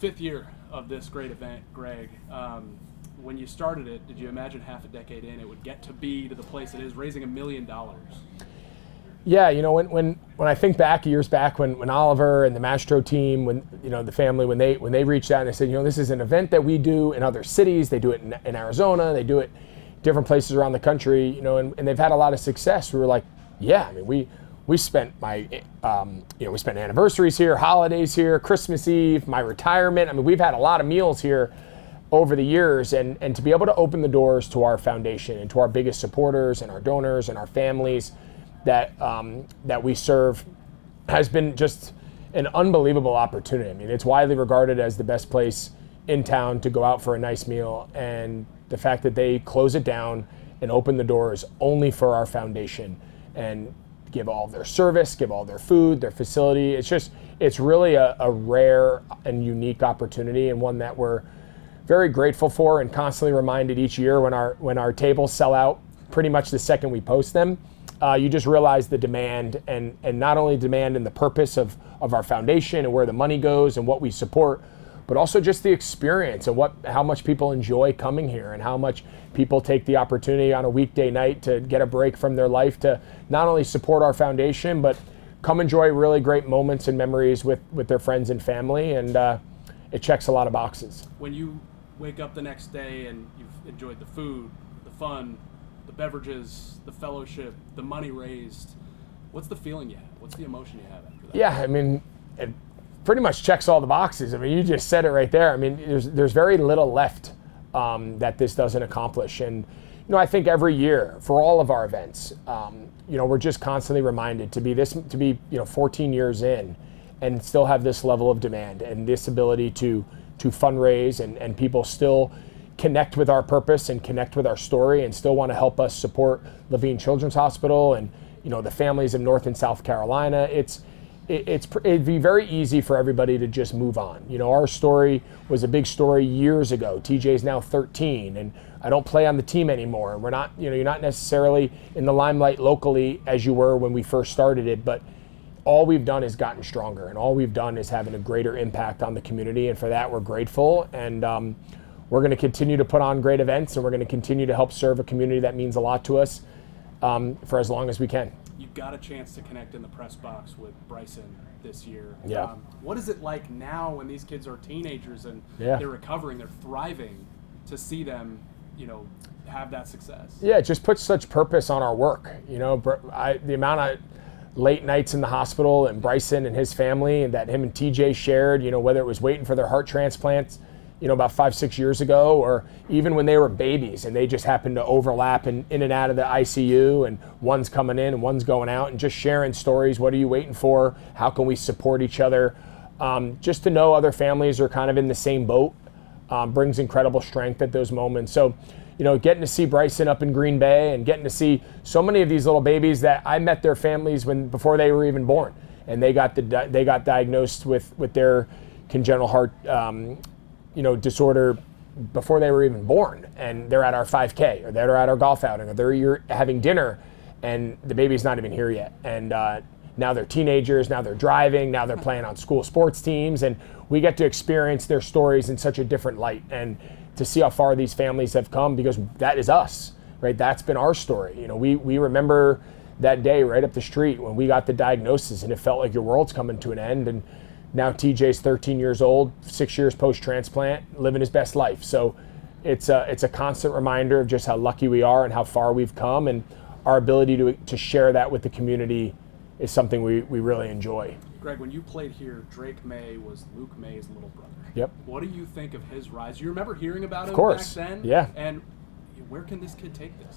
fifth year of this great event, Greg. When you started it, did you imagine half a decade in it would get to be to the place it is, raising $1 million? Yeah, when I think back years back when Oliver and the Mastro team, when the family, when they reached out and they said, this is an event that we do in other cities. They do it in Arizona. They do it different places around the country. And they've had a lot of success. We were like, yeah. I mean, we spent we spent anniversaries here, holidays here, Christmas Eve, my retirement. I mean, we've had a lot of meals here over the years, and to be able to open the doors to our foundation and to our biggest supporters and our donors and our families that we serve has been just an unbelievable opportunity. I mean, it's widely regarded as the best place in town to go out for a nice meal, and the fact that they close it down and open the doors only for our foundation and give all their service, give all their food, their facility. It's really a rare and unique opportunity, and one that we're very grateful for and constantly reminded each year when our tables sell out pretty much the second we post them. You just realize the demand, and not only demand in the purpose of our foundation and where the money goes and what we support, but also just the experience and how much people enjoy coming here and how much people take the opportunity on a weekday night to get a break from their life to not only support our foundation, but come enjoy really great moments and memories with their friends and family. And it checks a lot of boxes. When you wake up the next day and you've enjoyed the food, the fun, the beverages, the fellowship, the money raised, what's the feeling you have? What's the emotion you have after that? Yeah, I mean, it pretty much checks all the boxes. I mean, you just said it right there. I mean, there's very little left that this doesn't accomplish. And, I think every year for all of our events, we're just constantly reminded to be 14 years in and still have this level of demand and this ability to fundraise and people still connect with our purpose and connect with our story and still want to help us support Levine Children's Hospital and the families of North and South Carolina. It'd be very easy for everybody to just move on. Our story was a big story years ago. TJ's now 13 and I don't play on the team anymore. We're not, you're not necessarily in the limelight locally as you were when we first started it, but all we've done is gotten stronger, and all we've done is having a greater impact on the community, and for that we're grateful. And we're going to continue to put on great events, and we're going to continue to help serve a community that means a lot to us for as long as we can. You got a chance to connect in the press box with Bryson this year. Yeah. What is it like now when these kids are teenagers and they're recovering, they're thriving, to see them, have that success? Yeah, it just puts such purpose on our work. The amount of late nights in the hospital and Bryson and his family and that him and TJ shared, whether it was waiting for their heart transplants, about 5-6 years ago, or even when they were babies and they just happened to overlap in and out of the ICU, and one's coming in and one's going out, and just sharing stories. What are you waiting for? How can we support each other? Just to know other families are kind of in the same boat brings incredible strength at those moments. So, getting to see Bryson up in Green Bay and getting to see so many of these little babies that I met their families before they were even born, and they got diagnosed with their congenital heart disorder before they were even born, and they're at our 5K or they're at our golf outing or they're having dinner, and the baby's not even here yet. And now they're teenagers, now they're driving, now they're playing on school sports teams, and we get to experience their stories in such a different light, and to see how far these families have come, because that is us, right? That's been our story. We remember that day right up the street when we got the diagnosis, and it felt like your world's coming to an end. And now TJ's 13 years old, 6 years post-transplant, living his best life. So it's a constant reminder of just how lucky we are and how far we've come, and our ability to share that with the community is something we really enjoy. Greg, when you played here, Drake May was Luke May's little brother. Yep. What do you think of his rise? You remember hearing about him back then? Yeah. And where can this kid take this?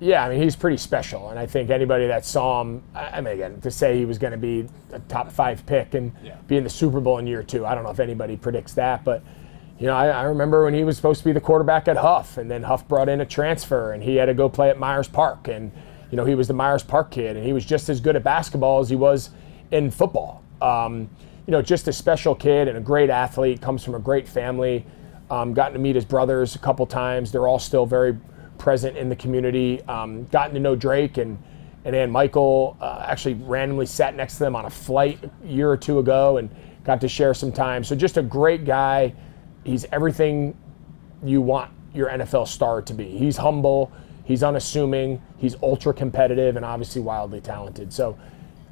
Yeah, I mean, he's pretty special, and I think anybody that saw him, I mean, again, to say he was going to be a top 5 pick and be in the Super Bowl in year 2, I don't know if anybody predicts that, but I remember when he was supposed to be the quarterback at Huff, and then Huff brought in a transfer, and he had to go play at Myers Park, and he was the Myers Park kid, and he was just as good at basketball as he was in football. Just a special kid and a great athlete, comes from a great family. Gotten to meet his brothers a couple times. They're all still very present in the community. Gotten to know Drake and Ann Michael. Actually randomly sat next to them on a flight a year or two ago and got to share some time. So just a great guy. He's everything you want your NFL star to be. He's humble, he's unassuming, he's ultra competitive, and obviously wildly talented. So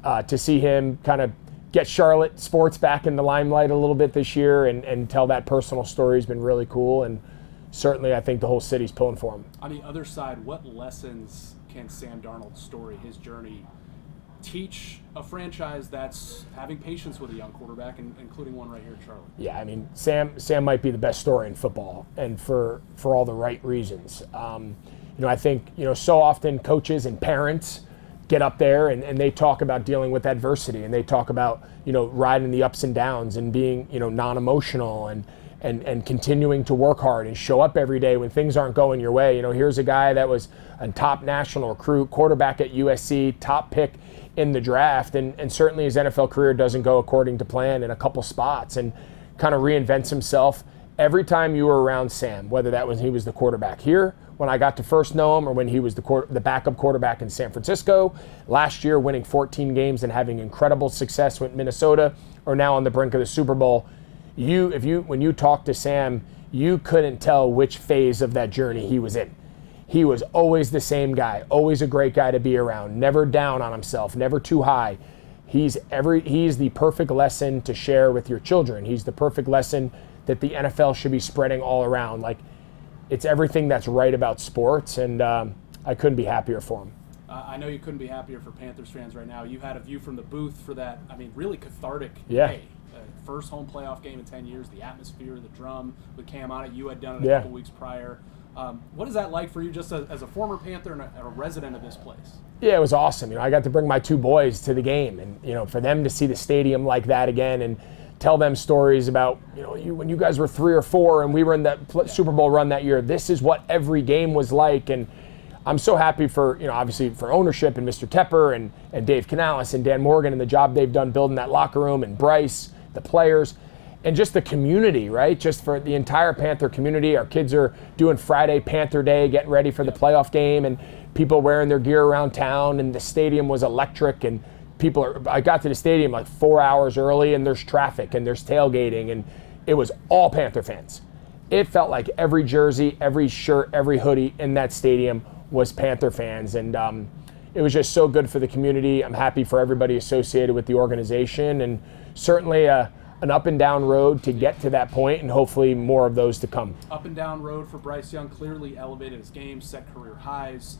to see him kind of get Charlotte sports back in the limelight a little bit this year and tell that personal story has been really cool. And certainly I think the whole city's pulling for him. On the other side, what lessons can Sam Darnold's story, his journey, teach a franchise that's having patience with a young quarterback, including one right here in Charlotte? Yeah, I mean, Sam might be the best story in football, and for all the right reasons. I think, so often coaches and parents get up there and they talk about dealing with adversity, and they talk about, riding the ups and downs and being, non-emotional and continuing to work hard and show up every day when things aren't going your way. Here's a guy that was a top national recruit, quarterback at USC, top pick in the draft, and certainly his NFL career doesn't go according to plan in a couple spots, and kind of reinvents himself. Every time you were around Sam, whether that was he was the quarterback here when I got to first know him, or when he was the backup quarterback in San Francisco, last year winning 14 games and having incredible success with Minnesota, or now on the brink of the Super Bowl, when you talked to Sam, you couldn't tell which phase of that journey he was in. He was always the same guy, always a great guy to be around, never down on himself, never too high. He's the perfect lesson to share with your children. He's the perfect lesson that the NFL should be spreading all around. Like, it's everything that's right about sports, and I couldn't be happier for him. I know you couldn't be happier for Panthers fans right now. You had a view from the booth for that, really cathartic day. First home playoff game in 10 years, the atmosphere, the drum with Cam on it. You had done it a couple weeks prior. What is that like for you, just as a former Panther and a resident of this place? Yeah, it was awesome. I got to bring my two boys to the game, and for them to see the stadium like that again, and tell them stories about when you guys were 3 or 4 and we were in that Super Bowl run that year. This is what every game was like, and I'm so happy for obviously for ownership and Mr. Tepper and Dave Canales and Dan Morgan and the job they've done building that locker room, and Bryce, the players. And just the community, right? Just for the entire Panther community. Our kids are doing Friday Panther Day, getting ready for the playoff game, and people wearing their gear around town, and the stadium was electric, and I got to the stadium like 4 hours early, and there's traffic and there's tailgating, and it was all Panther fans. It felt like every jersey, every shirt, every hoodie in that stadium was Panther fans, and it was just so good for the community. I'm happy for everybody associated with the organization, and certainly an up and down road to get to that point, and hopefully more of those to come. Up and down road for Bryce Young, clearly elevated his game, set career highs.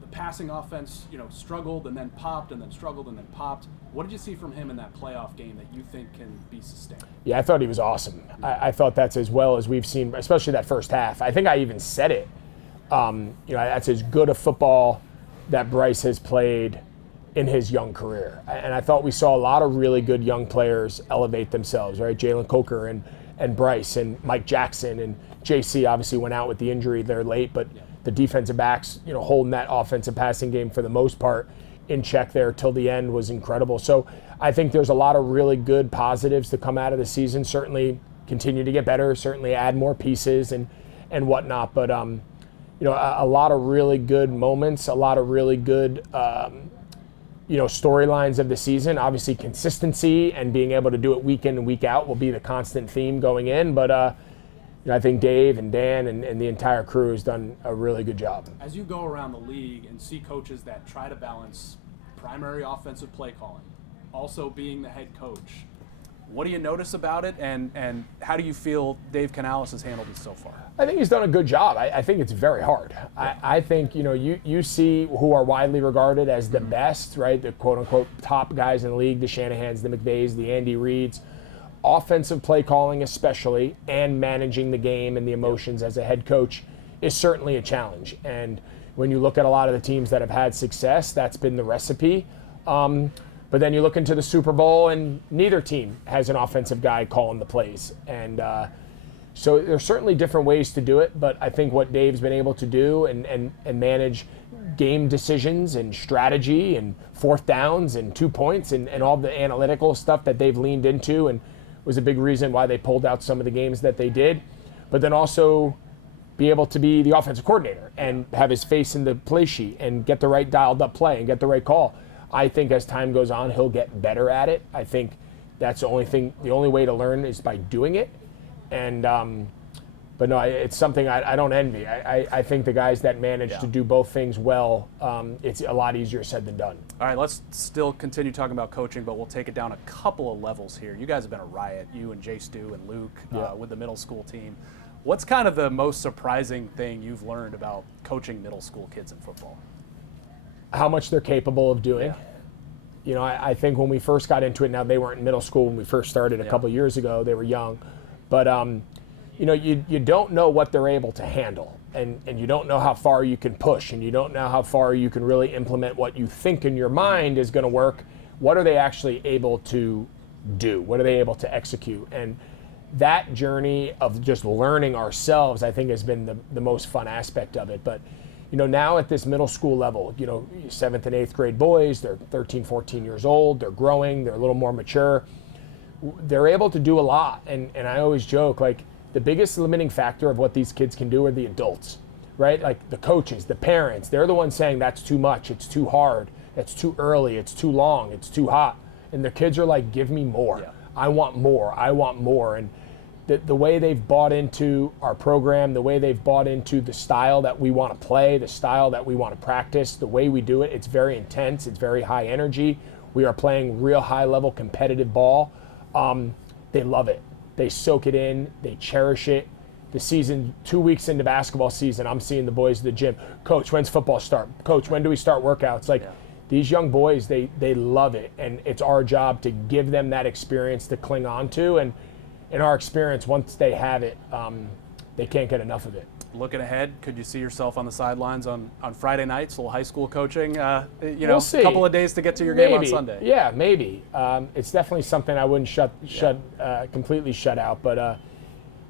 The passing offense, struggled and then popped, and then struggled and then popped. What did you see from him in that playoff game that you think can be sustained? Yeah, I thought he was awesome. I thought that's as well as we've seen, especially that first half. I think I even said it. That's as good a football that Bryce has played in his young career. And I thought we saw a lot of really good young players elevate themselves, right? Jalen Coker and Bryce and Mike Jackson, and JC obviously went out with the injury there late, but the defensive backs, holding that offensive passing game for the most part in check there till the end was incredible. So I think there's a lot of really good positives to come out of the season. Certainly continue to get better, certainly add more pieces and whatnot, but a lot of really good moments, a lot of really good storylines of the season. Obviously consistency and being able to do it week in and week out will be the constant theme going in, but I think Dave and Dan and the entire crew has done a really good job. As you go around the league and see coaches that try to balance primary offensive play calling, also being the head coach, what do you notice about it, and how do you feel Dave Canales has handled it so far? I think he's done a good job. I think it's very hard. I think, you see who are widely regarded as the best, right? The quote-unquote top guys in the league, the Shanahans, the McVays, the Andy Reids. Offensive play calling especially, and managing the game and the emotions as a head coach is certainly a challenge. And when you look at a lot of the teams that have had success, that's been the recipe. But then you look into the Super Bowl, and neither team has an offensive guy calling the plays. And so there's certainly different ways to do it, but I think what Dave's been able to do and manage game decisions and strategy and fourth downs and 2 points and all the analytical stuff that they've leaned into and was a big reason why they pulled out some of the games that they did. But then also be able to be the offensive coordinator and have his face in the play sheet and get the right dialed up play and get the right call. I think as time goes on, he'll get better at it. I think that's the only way to learn is by doing it. And but no, it's something I don't envy. I think the guys that manage to do both things well, it's a lot easier said than done. All right, let's still continue talking about coaching, but we'll take it down a couple of levels here. You guys have been a riot, you and Jay Stu and Luke with the middle school team. What's kind of the most surprising thing you've learned about coaching middle school kids in football? How much they're capable of doing. You know, I think when we first got into it, now they weren't in middle school when we first started a couple years ago. They were young. But, you know, you don't know what they're able to handle. And you don't know how far you can push. And you don't know how far you can really implement what you think in your mind is going to work. What are they actually able to do? What are they able to execute? And that journey of just learning ourselves, I think, has been the most fun aspect of it. But, you know, now at this middle school level, you know, 7th and 8th grade boys, they're 13, 14 years old, they're growing, they're a little more mature. They're able to do a lot. And I always joke, like, the biggest limiting factor of what these kids can do are the adults, right? Like the coaches, the parents, they're the ones saying that's too much, it's too hard, it's too early, it's too long, it's too hot. And the kids are like, give me more. Yeah. I want more, I want more. And the way they've bought into our program, the way they've bought into the style that we want to play, the style that we want to practice, the way we do it, it's very intense, it's very high energy. We are playing real high level competitive ball. They love it. They soak it in, they cherish it. The season, 2 weeks into basketball season, I'm seeing the boys at the gym. Coach, when's football start? Coach, when do we start workouts? Like, these young boys, they love it. And it's our job to give them that experience to cling on to. And in our experience, once they have it, they can't get enough of it. Looking ahead, could you see yourself on the sidelines on Friday nights, a little high school coaching? We'll see. A couple of days to get to your game on Sunday. Yeah, maybe. It's definitely something I wouldn't completely shut out. But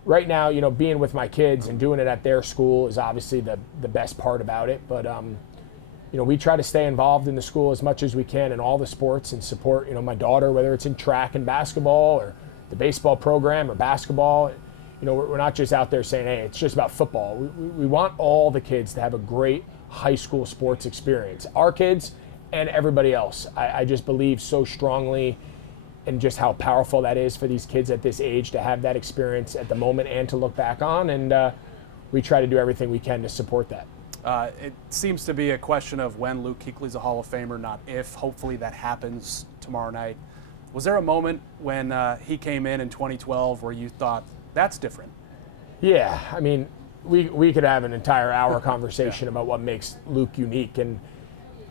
right now, you know, being with my kids and doing it at their school is obviously the best part about it. But you know, we try to stay involved in the school as much as we can in all the sports and support, you know, my daughter, whether it's in track and basketball or the baseball program or basketball. You know, we're not just out there saying, hey, it's just about football. We want all the kids to have a great high school sports experience. Our kids and everybody else. I just believe so strongly in just how powerful that is for these kids at this age to have that experience at the moment and to look back on. And we try to do everything we can to support that. It seems to be a question of when Luke Kuechly's a Hall of Famer, not if. Hopefully that happens tomorrow night. Was there a moment when he came in 2012 where you thought, that's different? Yeah, I mean, we could have an entire hour conversation about what makes Luke unique. And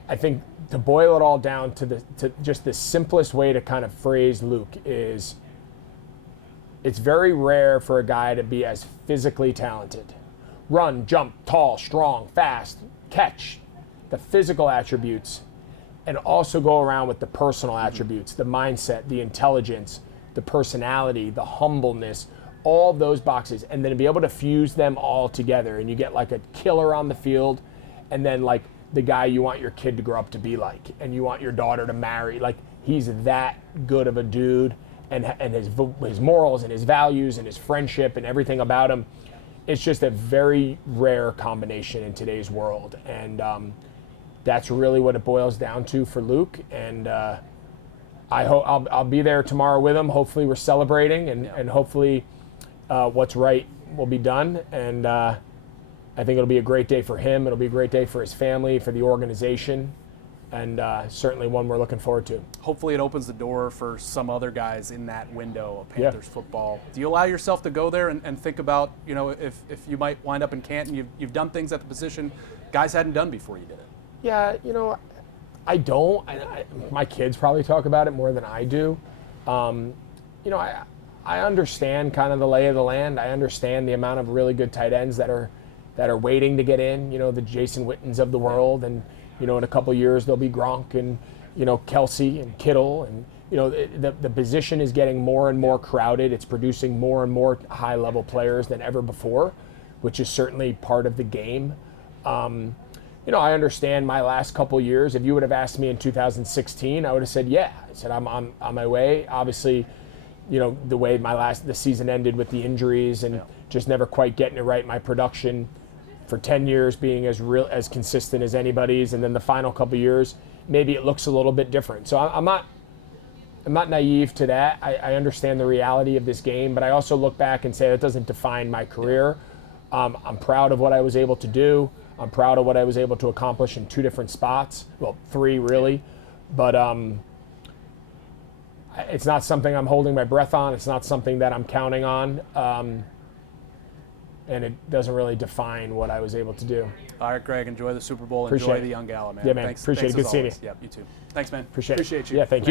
I think to boil it all down to just the simplest way to kind of phrase Luke is it's very rare for a guy to be as physically talented. Run, jump, tall, strong, fast, catch, the physical attributes, and also go around with the personal attributes, the mindset, the intelligence, the personality, the humbleness, all of those boxes, and then be able to fuse them all together. And you get like a killer on the field, and then like the guy you want your kid to grow up to be like, and you want your daughter to marry. Like, he's that good of a dude, and his morals and his values and his friendship and everything about him. It's just a very rare combination in today's world. And that's really what it boils down to for Luke. And I hope I'll be there tomorrow with him. Hopefully we're celebrating, and hopefully what's right will be done. And I think it'll be a great day for him. It'll be a great day for his family, for the organization, and certainly one we're looking forward to. Hopefully it opens the door for some other guys in that window of Panthers football. Do you allow yourself to go there and think about, you know, if you might wind up in Canton, you've done things at the position guys hadn't done before you did it? Yeah, you know, I don't. My kids probably talk about it more than I do. You know, I understand kind of the lay of the land. I understand the amount of really good tight ends that are waiting to get in. You know, the Jason Wittens of the world, and you know, in a couple of years there'll be Gronk and, you know, Kelsey and Kittle, and you know, the position is getting more and more crowded. It's producing more and more high level players than ever before, which is certainly part of the game. You know, I understand my last couple of years. If you would have asked me in 2016, I would have said, yeah. I said, I'm on my way. Obviously, you know, the way the season ended with the injuries and just never quite getting it right. My production for 10 years being as consistent as anybody's, and then the final couple of years, maybe it looks a little bit different. So I'm not not naive to that. I understand the reality of this game, but I also look back and say that doesn't define my career. I'm proud of what I was able to do. I'm proud of what I was able to accomplish in 2 different spots. Well, 3 really. But it's not something I'm holding my breath on. It's not something that I'm counting on. And it doesn't really define what I was able to do. All right, Greg, enjoy the Super Bowl. Appreciate enjoy the Young Gala, man. Yeah, man. Thanks, Appreciate it. Good seeing you. Yep, you too. Thanks, man. Appreciate you. Yeah, thank you.